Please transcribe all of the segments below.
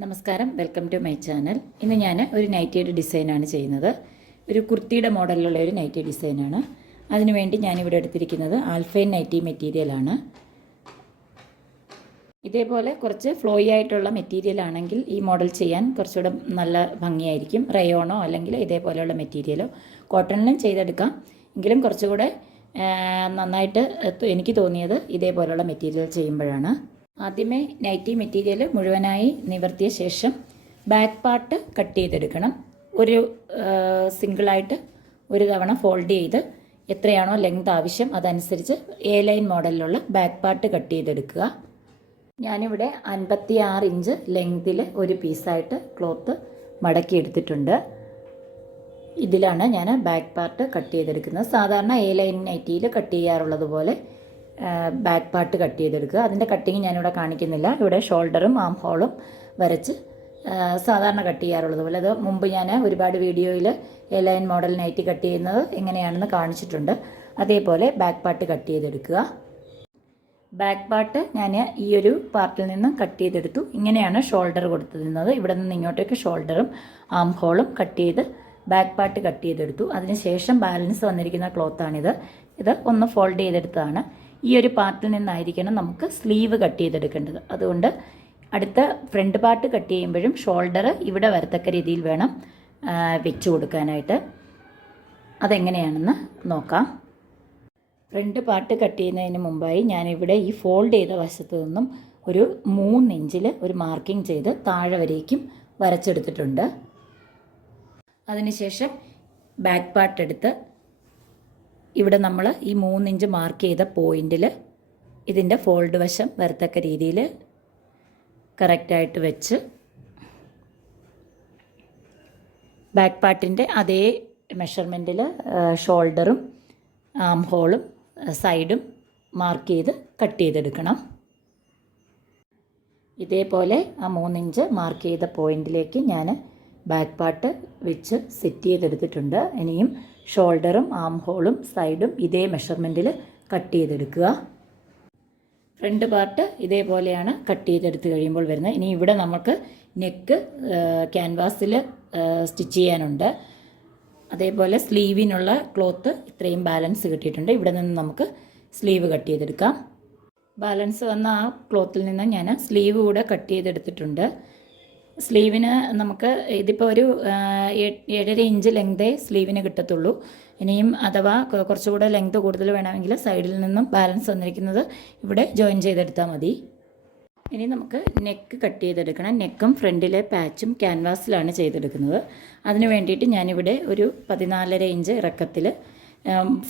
നമസ്കാരം, welcome to my channel. ഇന്ന് ഞാൻ ഒരു നൈറ്റിയുടെ ഡിസൈനാണ് ചെയ്യുന്നത്. ഒരു കുർത്തിയുടെ മോഡലിലുള്ള ഒരു നൈറ്റി ഡിസൈനാണ്. അതിനുവേണ്ടി ഞാനിവിടെ എടുത്തിരിക്കുന്നത് ആൽഫൈൻ നൈറ്റി മെറ്റീരിയലാണ്. ഇതേപോലെ കുറച്ച് ഫ്ലോയി ആയിട്ടുള്ള മെറ്റീരിയൽ ആണെങ്കിൽ ഈ മോഡൽ ചെയ്യാൻ കുറച്ചുകൂടെ നല്ല ഭംഗിയായിരിക്കും. റയോണോ അല്ലെങ്കിൽ ഇതേപോലെയുള്ള മെറ്റീരിയലോ കോട്ടണിലും ചെയ്തെടുക്കാം. എങ്കിലും കുറച്ചുകൂടെ നന്നായിട്ട് എനിക്ക് തോന്നിയത് ഇതേപോലെയുള്ള മെറ്റീരിയൽ ചെയ്യുമ്പോഴാണ്. ആദ്യമേ നൈറ്റി മെറ്റീരിയൽ മുഴുവനായി നിവർത്തിയ ശേഷം ബാക്ക് പാർട്ട് കട്ട് ചെയ്തെടുക്കണം. ഒരു സിംഗിളായിട്ട് ഒരു തവണ ഫോൾഡ് ചെയ്ത് എത്രയാണോ ലെങ്ത് ആവശ്യം അതനുസരിച്ച് എ ലൈൻ മോഡലിലുള്ള ബാക്ക് പാർട്ട് കട്ട് ചെയ്തെടുക്കുക. ഞാനിവിടെ 56 ഇഞ്ച് ലെങ്തിൽ ഒരു പീസായിട്ട് ക്ലോത്ത് മടക്കി എടുത്തിട്ടുണ്ട്. ഇതിലാണ് ഞാൻ ബാക്ക് പാർട്ട് കട്ട് ചെയ്തെടുക്കുന്നത്. സാധാരണ എ ലൈൻ നൈറ്റിയിൽ കട്ട് ചെയ്യാറുള്ളത് പോലെ ബാക്ക് പാർട്ട് കട്ട് ചെയ്തെടുക്കുക. അതിൻ്റെ കട്ടിങ് ഞാനിവിടെ കാണിക്കുന്നില്ല. ഇവിടെ ഷോൾഡറും ആം ഹോളും വരച്ച് സാധാരണ കട്ട് ചെയ്യാറുള്ളത് പോലെ, അത് മുമ്പ് ഞാൻ ഒരുപാട് വീഡിയോയിൽ A line model nightie cut ചെയ്യുന്നത് എങ്ങനെയാണെന്ന് കാണിച്ചിട്ടുണ്ട്. അതേപോലെ ബാക്ക് പാർട്ട് കട്ട് ചെയ്തെടുക്കുക. ബാക്ക് പാർട്ട് ഞാൻ ഈ ഒരു പാർട്ടിൽ നിന്ന് കട്ട് ചെയ്തെടുത്തു. ഇങ്ങനെയാണ് ഷോൾഡർ കൊടുത്തിരുന്നത്. ഇവിടെ നിന്ന് ഇങ്ങോട്ടേക്ക് ഷോൾഡറും ആം ഹോളും കട്ട് ചെയ്ത് ബാക്ക് പാർട്ട് കട്ട് ചെയ്തെടുത്തു. അതിനുശേഷം ബാലൻസ് വന്നിരിക്കുന്ന ക്ലോത്താണിത്. ഇത് ഒന്ന് ഫോൾഡ് ചെയ്തെടുത്തതാണ്. ഈ ഒരു പാർട്ടിൽ നിന്നായിരിക്കണം നമുക്ക് സ്ലീവ് കട്ട് ചെയ്തെടുക്കേണ്ടത്. അതുകൊണ്ട് അടുത്ത ഫ്രണ്ട് പാർട്ട് കട്ട് ചെയ്യുമ്പോഴും ഷോൾഡർ ഇവിടെ വരത്തക്ക രീതിയിൽ വേണം വെച്ച് കൊടുക്കാനായിട്ട്. അതെങ്ങനെയാണെന്ന് നോക്കാം. ഫ്രണ്ട് പാർട്ട് കട്ട് ചെയ്യുന്നതിന് മുമ്പായി ഞാനിവിടെ ഈ ഫോൾഡ് ചെയ്ത വശത്തു നിന്നും ഒരു 3 ഇഞ്ചിൽ ഒരു മാർക്കിംഗ് ചെയ്ത് താഴെ വരേക്കും വരച്ചെടുത്തിട്ടുണ്ട്. അതിനുശേഷം ബാക്ക് പാർട്ട് എടുത്ത് ഇവിടെ നമ്മൾ ഈ 3 ഇഞ്ച് മാർക്ക് ചെയ്ത പോയിന്റിൽ ഇതിൻ്റെ ഫോൾഡ് വശം വരത്തക്ക രീതിയിൽ കറക്റ്റായിട്ട് വെച്ച് ബാക്ക് പാർട്ടിൻ്റെ അതേ മെഷർമെൻറ്റിൽ ഷോൾഡറും ആം ഹോളും സൈഡും മാർക്ക് ചെയ്ത് കട്ട് ചെയ്തെടുക്കണം. ഇതേപോലെ ആ 3 ഇഞ്ച് മാർക്ക് ചെയ്ത പോയിന്റിലേക്ക് ഞാൻ ബാക്ക് പാർട്ട് വെച്ച് സെറ്റ് ചെയ്തെടുത്തിട്ടുണ്ട്. ഇനിയും ഷോൾഡറും ആം ഹോളും സൈഡും ഇതേ മെഷർമെൻറ്റിൽ കട്ട് ചെയ്തെടുക്കുക. ഫ്രണ്ട് പാർട്ട് ഇതേപോലെയാണ് കട്ട് ചെയ്തെടുത്ത് കഴിയുമ്പോൾ വരുന്നത്. ഇനി ഇവിടെ നമുക്ക് നെക്ക് ക്യാൻവാസിൽ സ്റ്റിച്ച് ചെയ്യാനുണ്ട്. അതേപോലെ സ്ലീവിനുള്ള ക്ലോത്ത് ഇത്രയും ബാലൻസ് കിട്ടിയിട്ടുണ്ട്. ഇവിടെ നിന്ന് നമുക്ക് സ്ലീവ് കട്ട് ചെയ്തെടുക്കാം. ബാലൻസ് വന്ന ആ ക്ലോത്തിൽ നിന്ന് ഞാൻ സ്ലീവ് കൂടെ കട്ട് ചെയ്തെടുത്തിട്ടുണ്ട്. സ്ലീവിന് നമുക്ക് ഇതിപ്പോൾ ഒരു 7.5 ഇഞ്ച് ലെങ്തേ സ്ലീവിന് കിട്ടത്തുള്ളൂ. ഇനിയും അഥവാ കുറച്ചുകൂടെ ലെങ്ത് കൂടുതൽ വേണമെങ്കിൽ സൈഡിൽ നിന്നും ബാലൻസ് വന്നിരിക്കുന്നത് ഇവിടെ ജോയിൻ ചെയ്തെടുത്താൽ മതി. ഇനി നമുക്ക് നെക്ക് കട്ട് ചെയ്തെടുക്കണം. നെക്കും ഫ്രണ്ടിലെ പാച്ചും ക്യാൻവാസിലാണ് ചെയ്തെടുക്കുന്നത്. അതിന് വേണ്ടിയിട്ട് ഞാനിവിടെ ഒരു 14.5 ഇഞ്ച് ഇറക്കത്തിൽ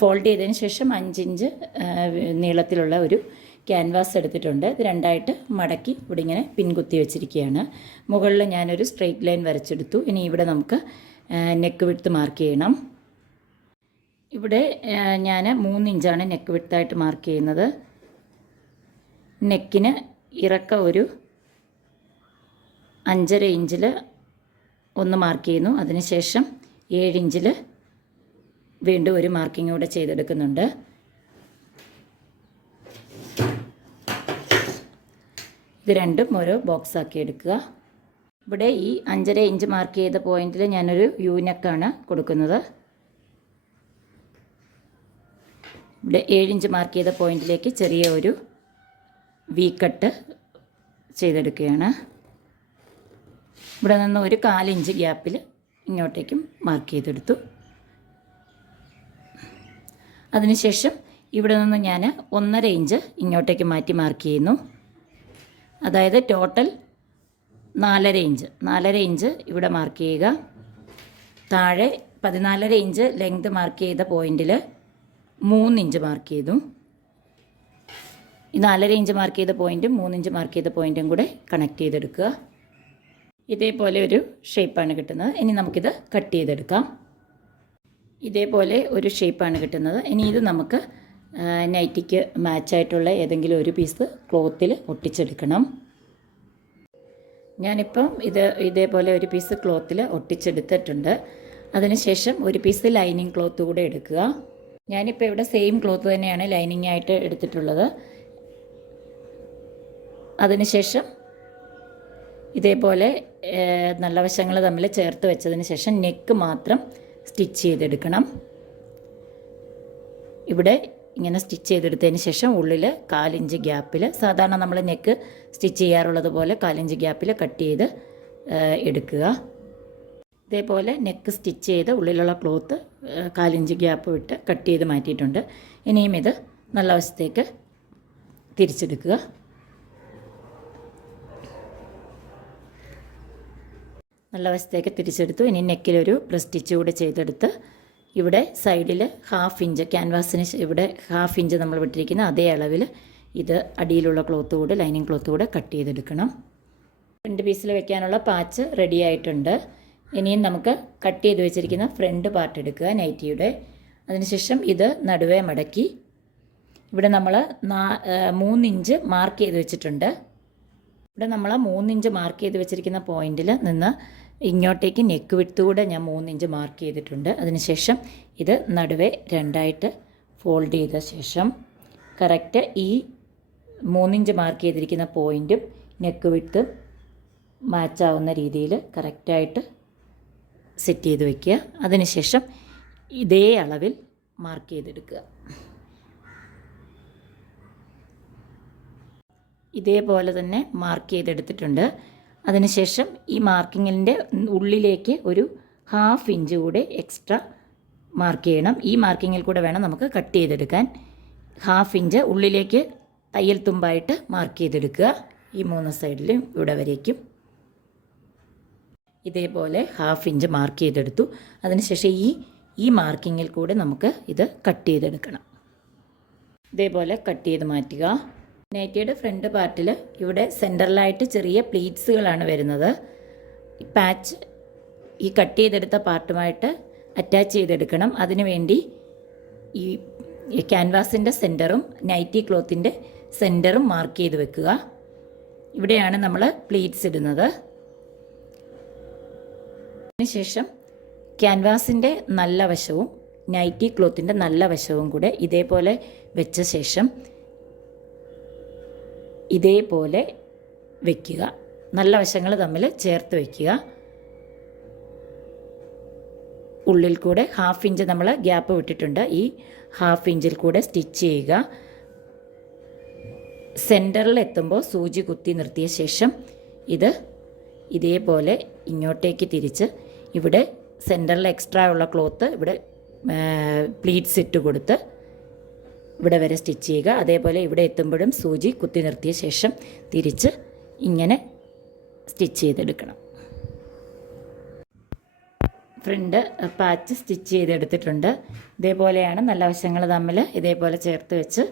ഫോൾഡ് ചെയ്തതിന് ശേഷം 5 ഇഞ്ച് നീളത്തിലുള്ള ഒരു ക്യാൻവാസ് എടുത്തിട്ടുണ്ട്. ഇത് രണ്ടായിട്ട് മടക്കി ഇവിടെ ഇങ്ങനെ പിൻകുത്തി വെച്ചിരിക്കുകയാണ്. മുകളിൽ ഞാനൊരു സ്ട്രെയിറ്റ് ലൈൻ വരച്ചെടുത്തു. ഇനി ഇവിടെ നമുക്ക് നെക്ക് വിഡ്ത്ത് മാർക്ക് ചെയ്യണം. ഇവിടെ ഞാൻ 3 ഇഞ്ചാണ് നെക്ക് വിഡ്ത്തായിട്ട് മാർക്ക് ചെയ്യുന്നത്. നെക്കിന് ഇറക്കം ഒരു 5.5 ഇഞ്ചിൽ ഒന്ന് മാർക്ക് ചെയ്യുന്നു. അതിനുശേഷം 7 ഇഞ്ചിൽ വീണ്ടും ഒരു മാർക്കിംഗ് കൂടെ ചെയ്തെടുക്കുന്നുണ്ട്. ഇത് രണ്ടും ഓരോ ബോക്സ് ആക്കി എടുക്കുക. ഇവിടെ ഈ 5.5 ഇഞ്ച് മാർക്ക് ചെയ്ത പോയിന്റിൽ ഞാനൊരു യു നെക്കാണ് കൊടുക്കുന്നത്. ഇവിടെ 7 ഇഞ്ച് മാർക്ക് ചെയ്ത പോയിന്റിലേക്ക് ചെറിയ ഒരു വി കട്ട് ചെയ്തെടുക്കുകയാണ്. ഇവിടെ നിന്ന് ഒരു 4 ഇഞ്ച് ഗ്യാപ്പിൽ ഇങ്ങോട്ടേക്കും മാർക്ക് ചെയ്തെടുത്തു. അതിനുശേഷം ഇവിടെ നിന്ന് ഞാൻ 1.5 ഇഞ്ച് ഇങ്ങോട്ടേക്ക് മാറ്റി മാർക്ക് ചെയ്യുന്നു. അതായത് ടോട്ടൽ 4.5 ഇഞ്ച് ഇവിടെ മാർക്ക് ചെയ്യുക. താഴെ 14.5 ഇഞ്ച് ലെങ്ത് മാർക്ക് ചെയ്ത പോയിന്റിൽ 3 ഇഞ്ച് മാർക്ക് ചെയ്തു. ഈ 4.5 ഇഞ്ച് മാർക്ക് ചെയ്ത പോയിന്റും 3 ഇഞ്ച് മാർക്ക് ചെയ്ത പോയിന്റും കൂടെ കണക്ട് ചെയ്തെടുക്കുക. ഇതേപോലെ ഒരു ഷേപ്പാണ് കിട്ടുന്നത്. ഇനി നമുക്കിത് കട്ട് ചെയ്തെടുക്കാം. ഇതേപോലെ ഒരു ഷേപ്പാണ് കിട്ടുന്നത്. ഇനി ഇത് നമുക്ക് നൈറ്റിക്ക് മാച്ചായിട്ടുള്ള ഏതെങ്കിലും ഒരു പീസ് ക്ലോത്തിൽ ഒട്ടിച്ചെടുക്കണം. ഞാനിപ്പം ഇതേപോലെ ഒരു പീസ് ക്ലോത്തിൽ ഒട്ടിച്ചെടുത്തിട്ടുണ്ട്. അതിനുശേഷം ഒരു പീസ് ലൈനിങ് ക്ലോത്ത് കൂടെ എടുക്കുക. ഞാനിപ്പോൾ ഇവിടെ സെയിം ക്ലോത്ത് തന്നെയാണ് ലൈനിങ് ആയിട്ട് എടുത്തിട്ടുള്ളത്. അതിനുശേഷം ഇതേപോലെ നല്ല വശങ്ങൾ തമ്മിൽ ചേർത്ത് വെച്ചതിന് ശേഷം നെക്ക് മാത്രം സ്റ്റിച്ച് ചെയ്തെടുക്കണം. ഇവിടെ ഇങ്ങനെ സ്റ്റിച്ച് ചെയ്തെടുത്തതിന് ശേഷം ഉള്ളിൽ 1/4 ഇഞ്ച് ഗ്യാപ്പിൽ, സാധാരണ നമ്മൾ നെക്ക് സ്റ്റിച്ച് ചെയ്യാറുള്ളത് പോലെ 1/4 ഇഞ്ച് ഗ്യാപ്പിൽ കട്ട് ചെയ്ത് എടുക്കുക. ഇതേപോലെ നെക്ക് സ്റ്റിച്ച് ചെയ്ത് ഉള്ളിലുള്ള ക്ലോത്ത് 1/4 ഇഞ്ച് ഗ്യാപ്പ് വിട്ട് കട്ട് ചെയ്ത് മാറ്റിയിട്ടുണ്ട്. ഇനിയും ഇത് നല്ല വശത്തേക്ക് തിരിച്ചെടുക്കുക. നല്ല വശത്തേക്ക് തിരിച്ചെടുത്തു. ഇനി നെക്കിലൊരു പ്രസ് സ്റ്റിച്ച് കൂടെ ചെയ്തെടുത്ത് ഇവിടെ സൈഡിൽ 1/2 ഇഞ്ച്, ക്യാൻവാസിന് ഇവിടെ 1/2 ഇഞ്ച് നമ്മൾ വിട്ടിരിക്കുന്ന അതേ അളവിൽ ഇത് അടിയിലുള്ള ക്ലോത്ത് കൂടെ, ലൈനിങ് ക്ലോത്ത് കൂടെ കട്ട് ചെയ്തെടുക്കണം. 2 പീസിൽ വെക്കാനുള്ള പാച്ച് റെഡി ആയിട്ടുണ്ട്. ഇനിയും നമുക്ക് കട്ട് ചെയ്ത് വെച്ചിരിക്കുന്ന ഫ്രണ്ട് പാർട്ട് എടുക്കുക നൈറ്റിയുടെ. അതിനുശേഷം ഇത് നടുവേ മടക്കി ഇവിടെ നമ്മൾ 3 ഇഞ്ച് മാർക്ക് ചെയ്ത് വെച്ചിട്ടുണ്ട്. ഇവിടെ നമ്മൾ 3 ഇഞ്ച് മാർക്ക് ചെയ്ത് വെച്ചിരിക്കുന്ന പോയിന്റിൽ നിന്ന് ഇങ്ങോട്ടേക്ക് നെക്ക് വിട്ടുകൂടെ ഞാൻ 3 ഇഞ്ച് മാർക്ക് ചെയ്തിട്ടുണ്ട്. അതിനുശേഷം ഇത് നടുവേ 2ആയിട്ട് ഫോൾഡ് ചെയ്ത ശേഷം കറക്റ്റ് ഈ 3 ഇഞ്ച് മാർക്ക് ചെയ്തിരിക്കുന്ന പോയിൻറ്റും നെക്ക് വിട്ട് മാച്ചാവുന്ന രീതിയിൽ കറക്റ്റായിട്ട് സെറ്റ് ചെയ്ത് വയ്ക്കുക. അതിനുശേഷം ഇതേ അളവിൽ മാർക്ക് ചെയ്തെടുക്കുക. ഇതേപോലെ തന്നെ മാർക്ക് ചെയ്തെടുത്തിട്ടുണ്ട്. അതിനുശേഷം ഈ മാർക്കിങ്ങിൻ്റെ ഉള്ളിലേക്ക് ഒരു 1/2 ഇഞ്ച് കൂടെ എക്സ്ട്രാ മാർക്ക് ചെയ്യണം. ഈ മാർക്കിങ്ങിൽ കൂടെ വേണം നമുക്ക് കട്ട് ചെയ്തെടുക്കാൻ. 1/2 ഇഞ്ച് ഉള്ളിലേക്ക് തയ്യൽ തുമ്പായിട്ട് മാർക്ക് ചെയ്തെടുക്കുക. ഈ 3 സൈഡിലും ഇവിടെ വരേക്കും ഇതേപോലെ 1/2 ഇഞ്ച് മാർക്ക് ചെയ്തെടുത്തു. അതിനുശേഷം ഈ മാർക്കിങ്ങിൽ കൂടെ നമുക്ക് ഇത് കട്ട് ചെയ്തെടുക്കണം. ഇതേപോലെ കട്ട് ചെയ്ത് മാറ്റുക. നൈറ്റിയുടെ ഫ്രണ്ട് പാർട്ടിൽ ഇവിടെ സെൻറ്ററിലായിട്ട് ചെറിയ പ്ലീറ്റ്സുകളാണ് വരുന്നത്. ഈ പാച്ച് ഈ കട്ട് ചെയ്തെടുത്ത പാർട്ടുമായിട്ട് അറ്റാച്ച് ചെയ്തെടുക്കണം. അതിനുവേണ്ടി ഈ ക്യാൻവാസിൻ്റെ സെൻറ്ററും നൈറ്റി ക്ലോത്തിൻ്റെ സെൻറ്ററും മാർക്ക് ചെയ്ത് വെക്കുക. ഇവിടെയാണ് നമ്മൾ പ്ലീറ്റ്സ് ഇടുന്നത്. അതിനുശേഷം ക്യാൻവാസിൻ്റെ നല്ല വശവും നൈറ്റി ക്ലോത്തിൻ്റെ നല്ല വശവും കൂടെ ഇതേപോലെ വെച്ച ശേഷം ഇതേപോലെ വയ്ക്കുക. നല്ല വശങ്ങൾ തമ്മിൽ ചേർത്ത് വയ്ക്കുക. ഉള്ളിൽ കൂടെ 1/2 ഇഞ്ച് നമ്മൾ ഗ്യാപ്പ് വിട്ടിട്ടുണ്ട്. ഈ 1/2 ഇഞ്ചിൽ കൂടെ സ്റ്റിച്ച് ചെയ്യുക. സെൻറ്ററിൽ എത്തുമ്പോൾ സൂചി കുത്തി നിർത്തിയ ശേഷം ഇത് ഇതേപോലെ ഇങ്ങോട്ടേക്ക് തിരിച്ച് ഇവിടെ സെൻറ്ററിൽ എക്സ്ട്രാ ഉള്ള ക്ലോത്ത് ഇവിടെ പ്ലീറ്റ്സ് ഇട്ട് കൊടുത്ത് ഇവിടെ വരെ സ്റ്റിച്ച് ചെയ്യുക. അതേപോലെ ഇവിടെ എത്തുമ്പോഴും സൂചി കുത്തി നിർത്തിയ ശേഷം തിരിച്ച് ഇങ്ങനെ സ്റ്റിച്ച് ചെയ്തെടുക്കണം. ഫ്രണ്ട് പാച്ച് സ്റ്റിച്ച് ചെയ്തെടുത്തിട്ടുണ്ട്. ഇതേപോലെയാണ് നല്ല വശങ്ങൾ തമ്മിൽ ഇതേപോലെ ചേർത്ത് വെച്ച്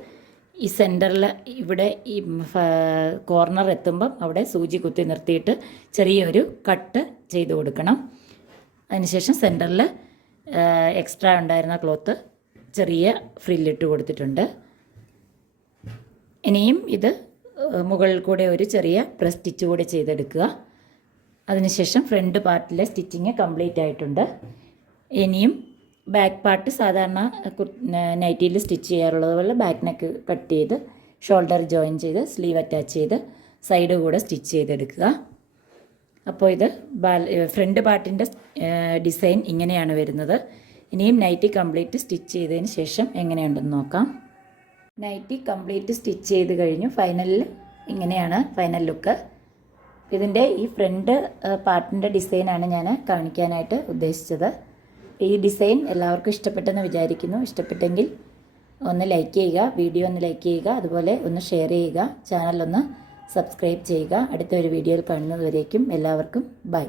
ഈ സെൻറ്ററിൽ ഇവിടെ ഈ കോർണർ എത്തുമ്പം അവിടെ സൂചി കുത്തി നിർത്തിയിട്ട് ചെറിയൊരു കട്ട് ചെയ്ത് കൊടുക്കണം. അതിനുശേഷം സെൻറ്ററിൽ എക്സ്ട്രാ ഉണ്ടായിരുന്ന ക്ലോത്ത് ചെറിയ ഫ്രില്ലിട്ട് കൊടുത്തിട്ടുണ്ട്. ഇനിയും ഇത് മുകളിൽ കൂടെ ഒരു ചെറിയ പ്രസ് സ്റ്റിച്ച് കൂടെ ചെയ്തെടുക്കുക. അതിനുശേഷം ഫ്രണ്ട് പാർട്ടിലെ സ്റ്റിച്ചിങ് കംപ്ലീറ്റ് ആയിട്ടുണ്ട്. ഇനിയും ബാക്ക് പാർട്ട് സാധാരണ നൈറ്റിയിൽ സ്റ്റിച്ച് ചെയ്യാറുള്ളത് പോലെ ബാക്ക് നെക്ക് കട്ട് ചെയ്ത് ഷോൾഡർ ജോയിൻ ചെയ്ത് സ്ലീവ് അറ്റാച്ച് ചെയ്ത് സൈഡ് കൂടെ സ്റ്റിച്ച് ചെയ്തെടുക്കുക. അപ്പോൾ ഇത് ഫ്രണ്ട് പാർട്ടിൻ്റെ ഡിസൈൻ ഇങ്ങനെയാണ് വരുന്നത്. ഇനിയും നൈറ്റി കംപ്ലീറ്റ് സ്റ്റിച്ച് ചെയ്തതിന് ശേഷം എങ്ങനെയുണ്ടെന്ന് നോക്കാം. നൈറ്റി കംപ്ലീറ്റ് സ്റ്റിച്ച് ചെയ്ത് കഴിഞ്ഞു. ഫൈനലിൽ ഇങ്ങനെയാണ് ഫൈനൽ ലുക്ക്. ഇതിൻ്റെ ഈ ഫ്രണ്ട് പാർട്ടിൻ്റെ ഡിസൈനാണ് ഞാൻ കാണിക്കാനായിട്ട് ഉദ്ദേശിച്ചത്. ഈ ഡിസൈൻ എല്ലാവർക്കും ഇഷ്ടപ്പെട്ടെന്ന് വിചാരിക്കുന്നു. ഇഷ്ടപ്പെട്ടെങ്കിൽ ഒന്ന് ലൈക്ക് ചെയ്യുക, വീഡിയോ ഒന്ന് ലൈക്ക് ചെയ്യുക, അതുപോലെ ഒന്ന് ഷെയർ ചെയ്യുക, ചാനലൊന്ന് സബ്സ്ക്രൈബ് ചെയ്യുക. അടുത്ത ഒരു വീഡിയോയിൽ കാണുന്നതുവരേക്കും എല്ലാവർക്കും ബൈ.